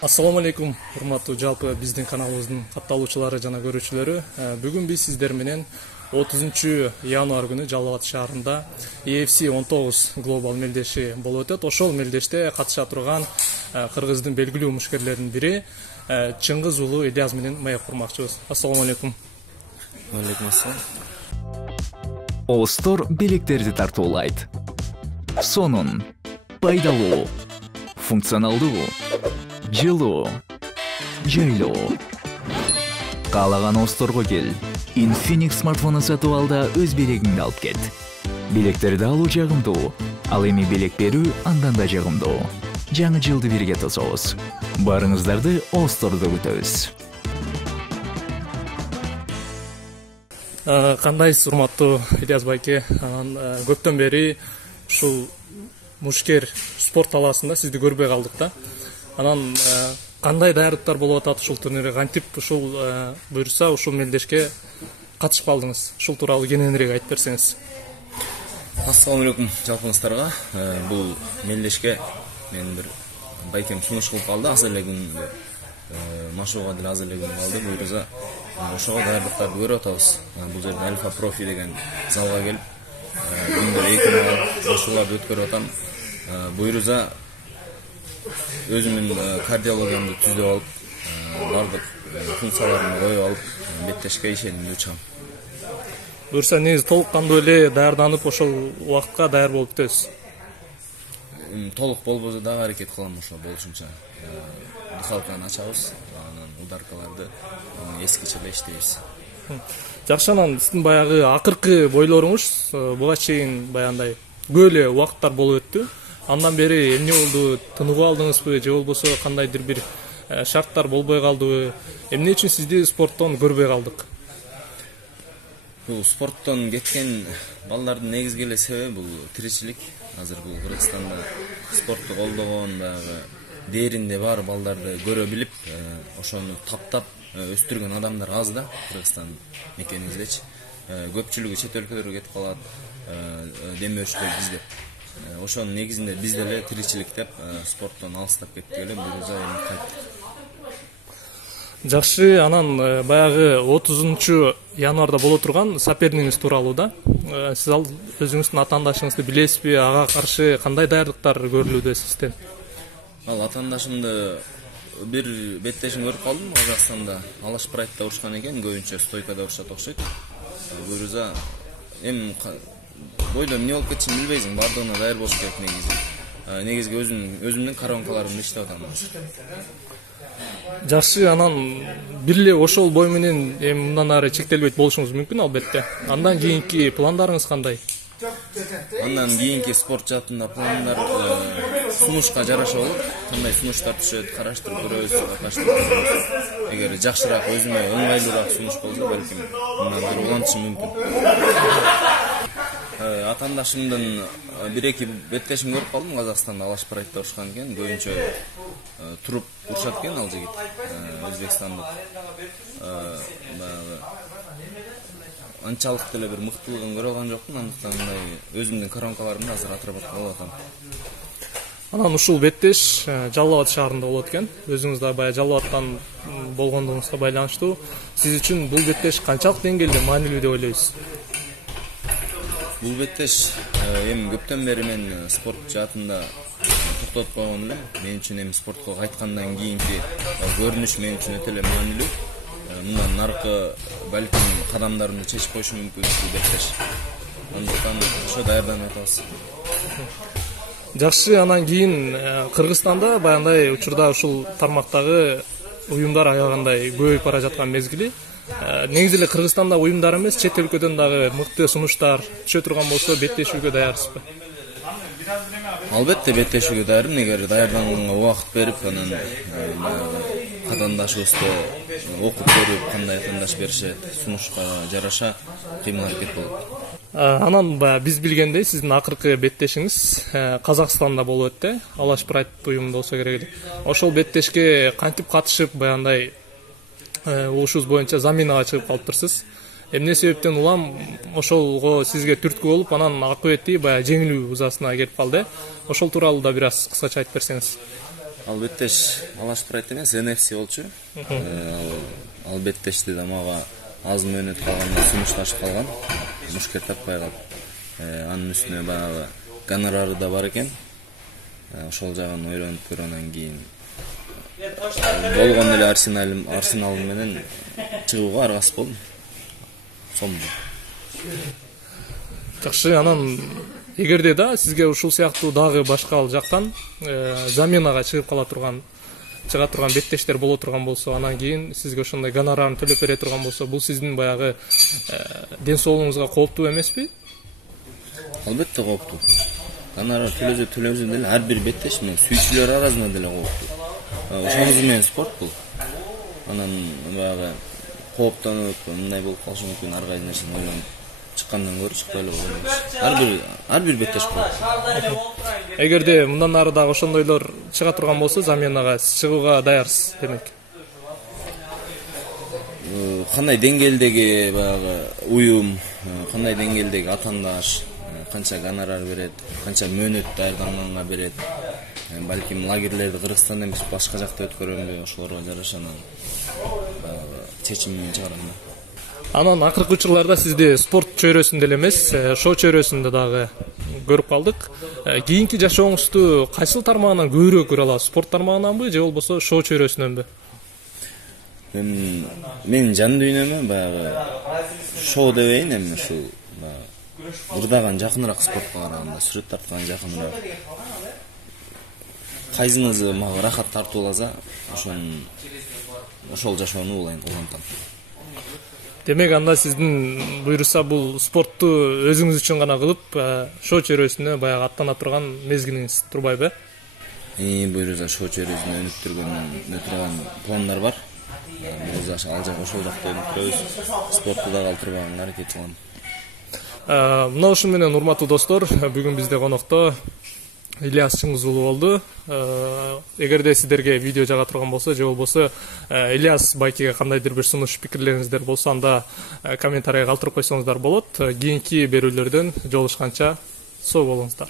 Assalamu alaikum, урматтуу жалпы биздин каналыбыздын катталуучулары жана көрүүчүлөрү. Бүгүн биз сиздер менен 30 январь күнү Жалал Абад шаарында EFC 19 глобал мелдеши болуп өтөт. Ошол мелдеште катыша турган кыргыздын белгилүү мушкерлеринин бири Чыңгыз уулу Ильяс менен маек курмакчыбыз. Ассаламу алейкум. Алейкум ассалам. All Store билектерди тартуулайт. Сонун, пайдалуу, функционалдуу, жылуу, жайлуу. Каалаган All Store'го кел. Infinix смартфонун сатып алда өз белегиңди алып кет. Билектерди алуу жагымдуу, ал эми белек берүү андан да жагымдуу. Жаңы жылды бирге тособуз. Барыңыздарды All Store'да күтөбүз. Кандайсыз, урматтуу Ильяс байке? Көптөн бери ушул мушкер спорт талаасында сизди көрбөй калдык да. Анан кандай даярдыктар болуп атат ушул турнирге? Кантип ушул буйрса ушул мелдешке катышып алдыңыз? Ушул тууралуу кененирээк айтып берсеңиз. Ассаламу алейкум жалпыңыздарга. Бул мелдешке мен бир байкем сунуш кылып калды. Азыр эле күн машыгууга деле азыр эле күн калды. Буйрса ошого даярдыктарды көрүп атабыз. Бул жерде Альфа Профи деген залга келип, күндө 2 машыгууларды өткөрүп атам. Буйрса өзүмдүн кардиологиямды түздөп алып, бардык функцияларымды коюп алып, беттешке ишенимдүү чыгам. Буйрса негизи толук кандуу эле даярданып, ошол убакытка даяр болуп кетесиз. Толук болбосо дагы аракет кылам ошо болушунча. Дыхалканы ачабыз, анан ударкаларды эскиче эле иштейбиз. Жакшы, анан сиздин баягы акыркы бойлоруңуз буга чейин баягындай көп эле убакыттар болуп өттү. Андан бери эмне болду? Тыныгып алдыңызбы же болбосо кандайдыр бир шарттар болбой калдыбы? Эмне үчүн сизди спорттон көрбөй калдык? Бул спорттон кеткен балдардын негизги эле себеби бул тиричилик. Азыр бул Кыргызстанда спортту колдогон дагы дээринде бар балдарды көрө билип, ошону таптап өстүргөн адамдар аз да Кыргызстан мекенибиздечи. Көпчүлүгү чет өлкөлөргө кетип калат, демөөрчүлөр бизде. Ошонун негизинде биз деле тиричилик деп спорттон алыстап кеттик эле, буйрса эми кайттык. Жакшы, анан баягы 30 январда боло турган соперниңиз тууралуу да. Сиз ал өзүңүздүн атаандашыңызды билесизби? Ага каршы кандай даярдыктар көрүлүүдө сизден? Ал атаандашымды бир беттешин көрүп калдым. Казакстанда Алаш Прайдта урушкан экен, көбүнчө стойкада урушат окшойт. Буйрса эми бойдо эмне болуп кетишин билбейсиң, бардыгына даяр болуш керек негизи. Негизги өзүмдүн коронкаларымды иштеп атам. Жакшы, анан бир эле ошол бой менен эми мындан ары чектелбейт болушуңуз мүмкүн албетте. Андан кийинки пландарыңыз кандай? Андан кийинки спорт жаатында пландар сунушка жараша болот. Кандай сунуштар түшөт, караштырып көрөбүз. Эгер жакшыраак, өзүмө ыңгайлуураак сунуш болсо, балким мындан ары улантышым мүмкүн. Атаандашымдын 1-2 беттешин көрүп калдым. Казакстанда Алаш Прайдта урушкан экен, көбүнчө туруп урушат экен ал жигит. Өзбекстандык. Анчалык деле бир мыктылыгын көрө алган жокмун, андыктан мындай өзүмдүн коронкаларымды азыр отработка кылып атам. Анан ушул беттеш Жалал Абад шаарында болот экен. Өзүңүз да баягы Жалал Абадтан болгондугуңузга байланыштуу. Сиз үчүн бул беттеш канчалык деңгээлде маанилүү деп ойлойсуз? Бул беттеш эми көптөн бери мен спорт жаатында токтотуп койгон элем. Мен үчүн эми спортко кайткандан кийинки көрүнүш мен үчүн өтө эле маанилүү. Мындан наркы балким кадамдарымды чечип коюшу мүмкүн бул беттеш. Андыктан ошо даярданып атабыз. Жакшы, анан кийин Кыргызстанда баягындай учурда ушул тармактагы уюмдар аягандай көбөйүп бара жаткан мезгили. Негизи эле Кыргызстанда уюмдар эмес, чет өлкөдөн дагы мыкты сунуштар түшө турган болсо беттешүүгө даярсызбы? Албетте беттешүүгө даярмын. Эгер даярданганга убакыт берип, анан атаандашыбызды окуп көрүп, кандай атаандаш беришет, сунушка жараша кыймыл аракет болот. Анан биз билгендей сиздин акыркы беттешиңиз Казакстанда болуп өттү. Алаш Прайд уюмунда болсо керек эле. Ошол беттешке кантип катышып, баягындай угушубуз боюнча заминага чыгып калыптырсыз. Эмне себептен улам ошолго сизге түрткү болуп, анан акыбети баягы жеңилүү узасына келип калды. Ошол тууралуу да бир аз кыскача айтып берсеңиз. Ал беттеш алашпырайт эмес, NFC болчу. Ал беттешти да мага аз мөөнөт калганда сунушташып калган. Мушкер таппай калып. Анын үстүнө баягы гонорары да бар экен. Ошол жагын ойлонуп көргөндөн кийин болгон эле Арсенал менен чыгууга аргасыз болдум. Сомду. Жакшы, анан эгерде да сизге ушул сыяктуу дагы башка ал жактан заменага чыга турган беттештер боло турган болсо, анан кийин сизге ошондой гонорарын төлөп бере турган болсо, бул сиздин баягы ден соолугуңузга кооптуу эмеспи? Албетте кооптуу. Гонорар төлөсө деле ар бир беттеш менен сүйүүчүлөр арасында деле кооптуу. Ошоңуз менен спорт бул. Анан баягы кооптонуп, мындай болуп калышы мүмкүн, ар кайсы нерсени ойлонуп чыккандан көрө чыкпай эле койгон. Ар бир беттеш кооптуу. Эгерде мындан ары дагы ошондойлор чыга турган болсо, заменага чыгууга даярсыз демек. Кандай деңгээлдеги баягы уюм, кандай деңгээлдеги атаандаш, канча гонорар берет, канча мөөнөт даярданганга берет. Балким лагерлерди Кыргызстанда эмес башка жакта өткөрөмбү, ошолорго жараша анан чечимин чыгарам да. Анан акыркы учурларда сизди спорт чөйрөсүндө эле эмес, шоу чөйрөсүндө дагы көрүп калдык. Кийинки жашооңузду кайсыл тармагынан көбүрөөк көрө аласыз? Спорт тармагынанбы же болбосо шоу чөйрөсүнөнбү? Мен жан дүйнөмө баягы шоу дебейин, эми ушул ырдаган жакыныраак спортко караганда, сүрөт тарткан жакыныраак. Кайсыңызы мага рахат тартууласа, ошол жашоону улантам. Демек анда сиздин буйруса бул спортту өзүңүз үчүн гана кылып, шоу чөйрөсүнө баягы аттана турган мезгилиңиз турбайбы? Буйруса шоу чөйрөсүнө өнүктүргөн пландар бар. Биз ошол жакта өнүктүрөбүз. Спортту да калтырбаганга аракет кылам. Мына ушун менен урматтуу достор, бүгүн бизде конокто Ильяс Чыңгыз уулу болду. Эгерде сиздерге видео жага турган болсо, же болбосо Ильяс байкеге кандайдыр бир сунуш пикирлериңиздер болсо, анда комментарийге калтырып койсоңуздар болот. Кийинки берүүлөрдөн жолугушканча сау болуңуздар.